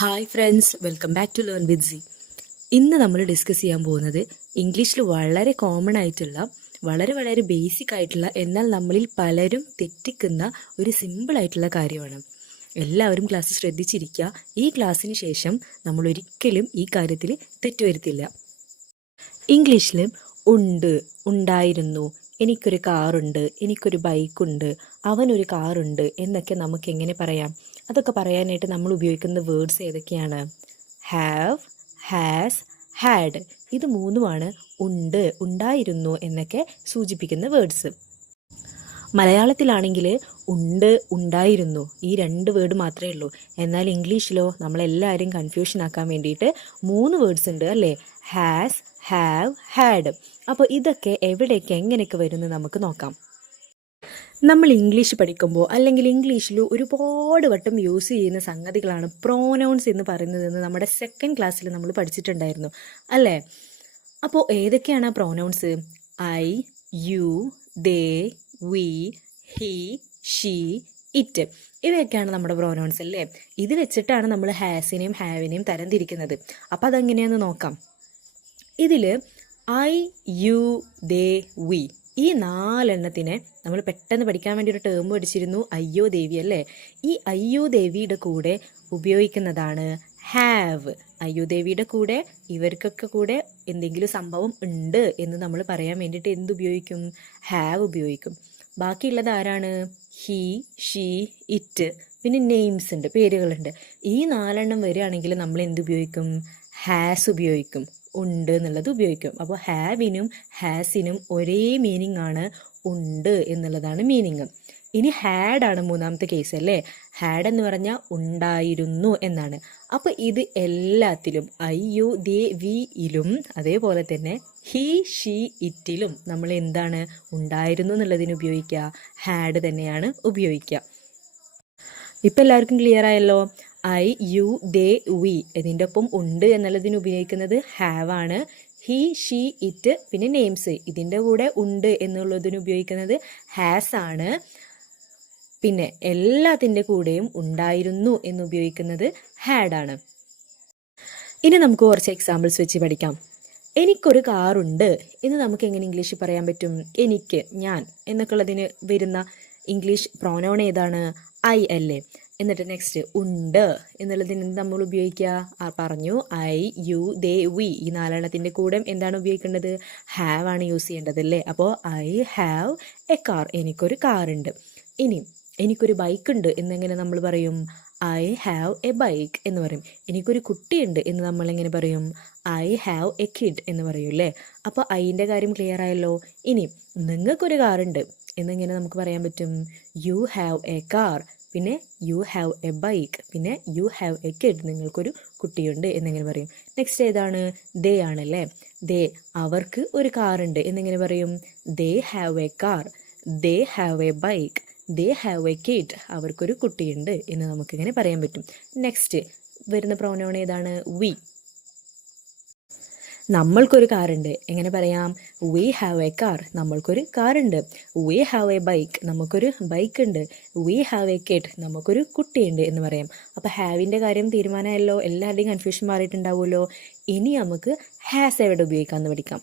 Hi friends, welcome back to learn with C. ഇന്ന് നമ്മൾ discuss ചെയ്യാൻ പോകുന്നത് ഇംഗ്ലീഷിൽ വളരെ കോമൺ ആയിട്ടുള്ള വളരെ വളരെ ബേസിക് ആയിട്ടുള്ള എന്നാൽ നമ്മളിൽ പലരും തെറ്റിക്കുന്ന ഒരു സിമ്പിൾ ആയിട്ടുള്ള കാര്യമാണ്. എല്ലാവരും ക്ലാസ് ശ്രദ്ധിച്ചിരിക്കുക. ഈ ക്ലാസ്സിന് ശേഷം നമ്മൾ ഒരിക്കലും ഈ കാര്യത്തിൽ തെറ്റുവരുത്തില്ല. ഇംഗ്ലീഷിൽ ഉണ്ട്, ഉണ്ടായിരുന്നു, എനിക്കൊരു കാറുണ്ട്, എനിക്കൊരു ബൈക്കുണ്ട്, അവനൊരു കാറുണ്ട് എന്നൊക്കെ നമുക്ക് എങ്ങനെ പറയാം? അതൊക്കെ പറയാനായിട്ട് നമ്മൾ ഉപയോഗിക്കുന്ന വേർഡ്സ് ഏതൊക്കെയാണ്? Have, has, had. ഇത് മൂന്നുമാണ് ഉണ്ട്, ഉണ്ടായിരുന്നു എന്നൊക്കെ സൂചിപ്പിക്കുന്ന വേർഡ്സ്. മലയാളത്തിലാണെങ്കിൽ ഉണ്ട്, ഉണ്ടായിരുന്നു ഈ രണ്ട് വേർഡ് മാത്രമേ ഉള്ളൂ. എന്നാൽ ഇംഗ്ലീഷിലോ നമ്മളെല്ലാവരും കൺഫ്യൂഷൻ ആക്കാൻ വേണ്ടിയിട്ട് 3 വേർഡ്സ് ഉണ്ട് അല്ലേ? Has, have, had. അപ്പോൾ ഇതൊക്കെ എവിടെയൊക്കെ എങ്ങനെയൊക്കെ വരുമെന്ന് നമുക്ക് നോക്കാം. നമ്മൾ ഇംഗ്ലീഷ് പഠിക്കുമ്പോൾ അല്ലെങ്കിൽ ഇംഗ്ലീഷിൽ ഒരുപാട് വട്ടം യൂസ് ചെയ്യുന്ന സംഗതികളാണ് പ്രോനൗൺസ് എന്ന് പറയുന്നതെന്ന് നമ്മുടെ 2nd ക്ലാസ്സിൽ നമ്മൾ പഠിച്ചിട്ടുണ്ടായിരുന്നു അല്ലേ? അപ്പോൾ ഏതൊക്കെയാണ് ആ pronouns? I, you, they, we, he, she, it. ഇവയൊക്കെയാണ് നമ്മുടെ പ്രോനൗൺസ് അല്ലേ? ഇത് വെച്ചിട്ടാണ് നമ്മൾ ഹാസിനെയും ഹാവിനെയും തരംതിരിക്കുന്നത്. അപ്പോൾ അതെങ്ങനെയാണെന്ന് നോക്കാം. ഇതിൽ ഐ, യു, ദേ, വി ഈ 4 നമ്മൾ പെട്ടെന്ന് പഠിക്കാൻ വേണ്ടി ഒരു ടേം പഠിച്ചിരുന്നു, അയ്യോ ദേവി അല്ലേ? ഈ അയ്യോ ദേവിയുടെ കൂടെ ഉപയോഗിക്കുന്നതാണ് ഹാവ്. അയ്യോ ദേവിയുടെ കൂടെ ഇവർക്കൊക്കെ കൂടെ എന്തെങ്കിലും സംഭവം ഉണ്ട് എന്ന് നമ്മൾ പറയാൻ വേണ്ടിയിട്ട് എന്തുപയോഗിക്കും? ഹാവ് ഉപയോഗിക്കും. ബാക്കിയുള്ളത് ആരാണ്? He, she, it. പിന്നെ നെയിംസ് ഉണ്ട്, പേരുകളുണ്ട്. ഈ 4 വരികയാണെങ്കിൽ നമ്മൾ എന്തുപയോഗിക്കും? ഹാസ് ഉപയോഗിക്കും, ഉണ്ട് എന്നുള്ളത് ഉപയോഗിക്കും. അപ്പോൾ ഹാവിനും ഹാസിനും ഒരേ മീനിങ് ആണ്, ഉണ്ട് എന്നുള്ളതാണ് മീനിങ്. ഇനി ഹാഡ് ആണ് 3ാമത്തെ കേസ് അല്ലേ? ഹാഡ് എന്ന് പറഞ്ഞാൽ ഉണ്ടായിരുന്നു എന്നാണ്. അപ്പോൾ ഇത് എല്ലാത്തിലും ഐ, യു, ദേ, വിയിലും അതേപോലെ തന്നെ ഹി, ഷീ, ഇറ്റിലും നമ്മൾ എന്താണ് ഉണ്ടായിരുന്നു എന്നുള്ളതിന് ഉപയോഗിക്കുക? ഹാഡ് തന്നെയാണ് ഉപയോഗിക്കുക. ഇപ്പം എല്ലാവർക്കും ക്ലിയർ ആയല്ലോ? ഐ, യു, ദേ, വി ഇതിൻ്റെ ഒപ്പം ഉണ്ട് എന്നുള്ളതിന് ഉപയോഗിക്കുന്നത് ഹാവ് ആണ്. ഹി, ഷീ, ഇറ്റ് പിന്നെ നെയിംസ് ഇതിൻ്റെ കൂടെ ഉണ്ട് എന്നുള്ളതിന് ഉപയോഗിക്കുന്നത് ഹാസ് ആണ്. പിന്നെ എല്ലാത്തിൻ്റെ കൂടെയും ഉണ്ടായിരുന്നു എന്ന് ഉപയോഗിക്കുന്നത് ഹാഡ് ആണ്. ഇനി നമുക്ക് കുറച്ച് എക്സാമ്പിൾസ് വെച്ച് പഠിക്കാം. എനിക്കൊരു കാറുണ്ട് എന്ന് നമുക്ക് എങ്ങനെ ഇംഗ്ലീഷിൽ പറയാൻ പറ്റും? എനിക്ക്, ഞാൻ എന്നൊക്കെ ഉള്ളതിന് വരുന്ന ഇംഗ്ലീഷ് പ്രോനൗൺ ഏതാണ്? ഐ അല്ലേ? എന്നിട്ട് നെക്സ്റ്റ് ഉണ്ട് എന്നുള്ളതിന് നമ്മൾ ഉപയോഗിക്കുക? പറഞ്ഞു, ഐ, യു, ദേ, വി ഈ 4 കൂടെ എന്താണ് ഉപയോഗിക്കേണ്ടത്? ഹാവ് ആണ് യൂസ് ചെയ്യേണ്ടത് അല്ലേ? അപ്പോൾ ഐ ഹാവ് എ കാർ, എനിക്കൊരു കാറുണ്ട്. ഇനി എനിക്കൊരു ബൈക്ക് ഉണ്ട് എന്നെങ്ങനെ നമ്മൾ പറയും? ഐ ഹാവ് എ ബൈക്ക് എന്ന് പറയും. എനിക്കൊരു കുട്ടിയുണ്ട് എന്ന് നമ്മൾ എങ്ങനെ പറയും? ഐ ഹാവ് എ കിഡ് എന്ന് പറയും അല്ലേ? അപ്പോൾ ഐൻ്റെ കാര്യം ക്ലിയർ ആയല്ലോ. ഇനി നിങ്ങൾക്കൊരു കാറുണ്ട് എന്നെങ്ങനെ നമുക്ക് പറയാൻ പറ്റും? യു ഹാവ് എ കാർ, പിന്നെ യു ഹാവ് എ ബൈക്ക്, പിന്നെ യു ഹാവ് എ കിഡ്, നിങ്ങൾക്കൊരു കുട്ടിയുണ്ട് എന്നെങ്ങനെ പറയും? നെക്സ്റ്റ് ഏതാണ്? ദേ ആണല്ലേ? ദേ അവർക്ക് ഒരു കാറുണ്ട് എന്നെങ്ങനെ പറയും? They have A car, they have A bike, they have A kid, അവർക്കൊരു കുട്ടിയുണ്ട് എന്ന് നമുക്കിങ്ങനെ പറയാൻ പറ്റും. നെക്സ്റ്റ് വരുന്ന പ്രോനൗൺ ഏതാണ്? വി. നമ്മൾക്കൊരു കാറുണ്ട് എങ്ങനെ പറയാം? വി ഹാവ് എ കാർ, നമ്മൾക്കൊരു കാറുണ്ട്. വി ഹാവ് എ ബൈക്ക്, നമുക്കൊരു ബൈക്ക് ഉണ്ട്. വി ഹാവ് എ കിഡ്, നമുക്കൊരു കുട്ടിയുണ്ട് എന്ന് പറയാം. അപ്പോൾ ഹാവിൻ്റെ കാര്യം തീരുമാനമല്ലോ, എല്ലാവരുടെയും കൺഫ്യൂഷൻ മാറിയിട്ടുണ്ടാവുമല്ലോ. ഇനി നമുക്ക് ഹാസ് എവിടെ ഉപയോഗിക്കാമെന്ന് പഠിക്കാം.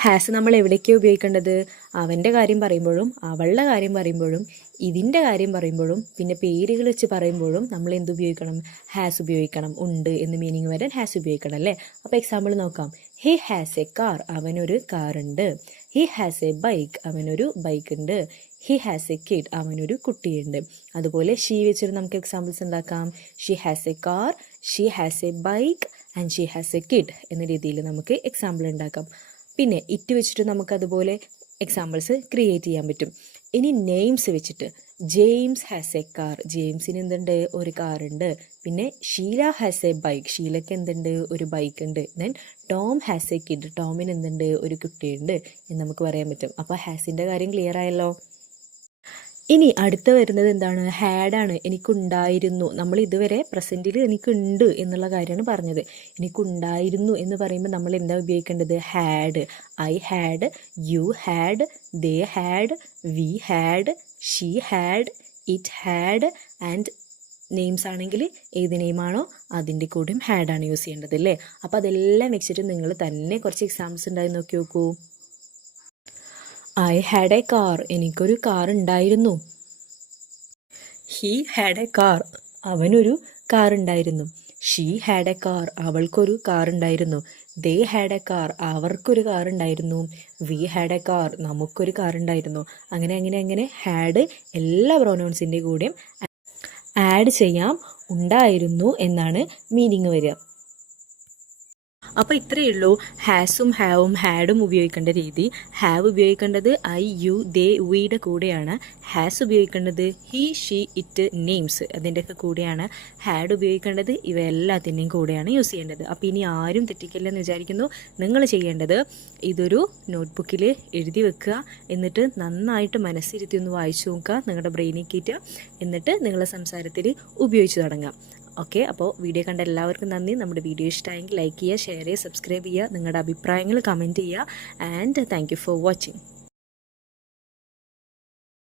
ഹാസ് നമ്മൾ എവിടേക്കാണ് ഉപയോഗിക്കേണ്ടത്? അവൻ്റെ കാര്യം പറയുമ്പോഴും അവളുടെ കാര്യം പറയുമ്പോഴും ഇതിൻ്റെ കാര്യം പറയുമ്പോഴും പിന്നെ പേരുകൾ വെച്ച് പറയുമ്പോഴും നമ്മൾ എന്തുപയോഗിക്കണം? ഹാസ് ഉപയോഗിക്കണം. ഉണ്ട് എന്ന് മീനിങ് വരാൻ ഹാസ് ഉപയോഗിക്കണം അല്ലേ? അപ്പോൾ എക്സാമ്പിൾ നോക്കാം. ഹി ഹാസ് എ കാർ, അവനൊരു കാറുണ്ട്. ഹി ഹാസ് എ ബൈക്ക്, അവനൊരു ബൈക്ക് ഉണ്ട്. ഹി ഹാസ് എ കിഡ്, അവനൊരു കുട്ടിയുണ്ട്. അതുപോലെ ഷീ വെച്ചിട്ട് നമുക്ക് എക്സാമ്പിൾസ് ഉണ്ടാക്കാം. She has a car, she has a bike and she has a kid എന്ന രീതിയിൽ നമുക്ക് എക്സാമ്പിൾ ഉണ്ടാക്കാം. പിന്നെ ഇറ്റ് വെച്ചിട്ട് നമുക്കതുപോലെ എക്സാമ്പിൾസ് ക്രിയേറ്റ് ചെയ്യാൻ പറ്റും. ഇനി നെയിംസ് വെച്ചിട്ട് ജെയിംസ് ഹാസ് എ കാർ, ജെയിംസിന് എന്തുണ്ട്? ഒരു കാറുണ്ട്. പിന്നെ ഷീല ഹാസ് എ ബൈക്ക്, ഷീലക്ക് എന്തുണ്ട്? ഒരു ബൈക്ക് ഉണ്ട്. Then Tom has a kid, ടോമിന് എന്തുണ്ട്? ഒരു കുട്ടിയുണ്ട് എന്ന് നമുക്ക് പറയാൻ പറ്റും. അപ്പോൾ ഹാസിൻ്റെ കാര്യം ക്ലിയർ ആയല്ലോ. ഇനി അടുത്ത വരുന്നത് എന്താണ്? ഹാഡാണ്. എനിക്കുണ്ടായിരുന്നു. നമ്മൾ ഇതുവരെ പ്രസൻറ്റിൽ എനിക്കുണ്ട് എന്നുള്ള കാര്യമാണ് പറഞ്ഞത്. എനിക്കുണ്ടായിരുന്നു എന്ന് പറയുമ്പോൾ നമ്മൾ എന്താ ഉപയോഗിക്കേണ്ടത്? Had. I had, you had, they had, we had, she had, it had and names ആണെങ്കിൽ ഏത് നെയിമാണോ അതിൻ്റെ കൂടെയും ഹാഡാണ് യൂസ് ചെയ്യേണ്ടത് അല്ലേ. അപ്പോൾ അതെല്ലാം വെച്ചിട്ട് നിങ്ങൾ തന്നെ കുറച്ച് എക്സാമ്പിൾസ് ഉണ്ടായി നോക്കി നോക്കൂ. ഐ ഹാഡ് എ കാർ, എനിക്കൊരു കാർ ഉണ്ടായിരുന്നു. ഹി ഹാഡ് എ കാർ, അവനൊരു കാർ ഉണ്ടായിരുന്നു. ഷീ ഹാഡ് എ കാർ, അവൾക്കൊരു കാർ ഉണ്ടായിരുന്നു. ദേ ഹാഡ് എ കാർ, അവർക്കൊരു കാർ ഉണ്ടായിരുന്നു. വി ഹാഡ് എ കാർ, നമുക്കൊരു കാർ ഉണ്ടായിരുന്നു. അങ്ങനെ അങ്ങനെ അങ്ങനെ ഹാഡ് എല്ലാ പ്രൊനൗൺസിൻ്റെ കൂടെയും ആഡ് ചെയ്യാം. ഉണ്ടായിരുന്നു എന്നാണ് മീനിങ് വരിക. അപ്പോൾ ഇത്രയേ ഉള്ളൂ ഹാസും ഹാവും ഹാഡും ഉപയോഗിക്കേണ്ട രീതി. ഹാവ് ഉപയോഗിക്കേണ്ടത് ഐ യു ദേ വിയുടെ കൂടെയാണ്. ഹാസ് ഉപയോഗിക്കേണ്ടത് ഹി ഷീ ഇറ്റ് നെയിംസ് അതിൻ്റെയൊക്കെ കൂടെയാണ്. ഹാഡ് ഉപയോഗിക്കേണ്ടത് ഇവ എല്ലാത്തിൻ്റെയും കൂടെയാണ് യൂസ് ചെയ്യേണ്ടത്. അപ്പോൾ ഇനി ആരും തെറ്റിക്കില്ലെന്ന് വിചാരിക്കുന്നു. നിങ്ങൾ ചെയ്യേണ്ടത് ഇതൊരു നോട്ട്ബുക്കിൽ എഴുതി വെക്കുക, എന്നിട്ട് നന്നായിട്ട് മനസ്സിരുത്തി ഒന്ന് വായിച്ചു നോക്കുക, നിങ്ങളുടെ ബ്രെയിനിൽ കയറ്റുക, എന്നിട്ട് നിങ്ങളുടെ സംസാരത്തിൽ ഉപയോഗിച്ച് തുടങ്ങാം. ഓക്കെ, അപ്പോൾ വീഡിയോ കണ്ട എല്ലാവർക്കും നന്ദി. നമ്മുടെ വീഡിയോ ഇഷ്ടമായെങ്കിൽ ലൈക്ക് ചെയ്യുക, ഷെയർ ചെയ്യുക, സബ്സ്ക്രൈബ് ചെയ്യുക, നിങ്ങളുടെ അഭിപ്രായങ്ങൾ കമൻറ്റ് ചെയ്യുക. And thank you for watching.